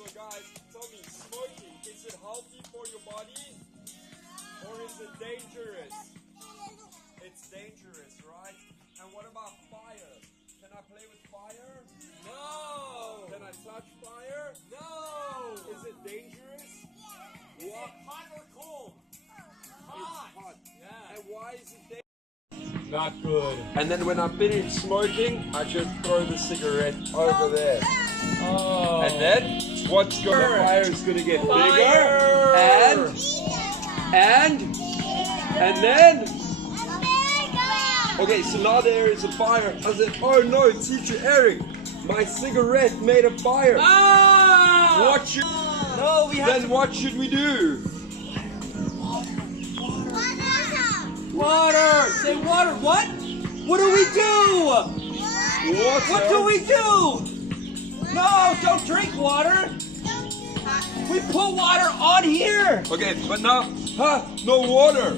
So guys, tell me, smoking, is it healthy for your body? Or is it dangerous? It's dangerous, right? And what about fire? Can I play with fire? No! Can I touch fire? No! Is it dangerous? Is it hot or cold? Hot! It's hot. Yeah. And why is it dangerous? Not good. And then when I'm finished smoking, I just throw the cigarette over there. Oh. And then what's going on? The fire is going to get Fire. bigger. And then okay, so now there is a fire. I said, oh no, Teacher Eric, my cigarette made a fire. Ah! What should No, we have then what should we do? water! Say water! What? What do we do? Water. What do we do? No, don't drink water! We put water on here! Okay, but now, no water.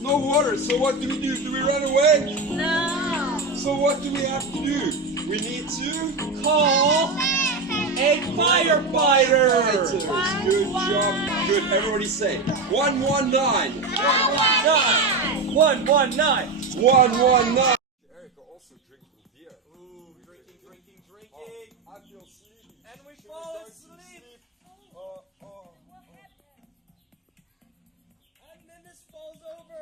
No water, so what do we do? Do we run away? No. So what do we have to do? We need to Call a firefighter! Good job. Good, everybody say 119. 119! 119. Eric also drinking beer. Ooh, drinking. I feel sleepy. And we Should fall go to asleep. sleep? And then this falls over.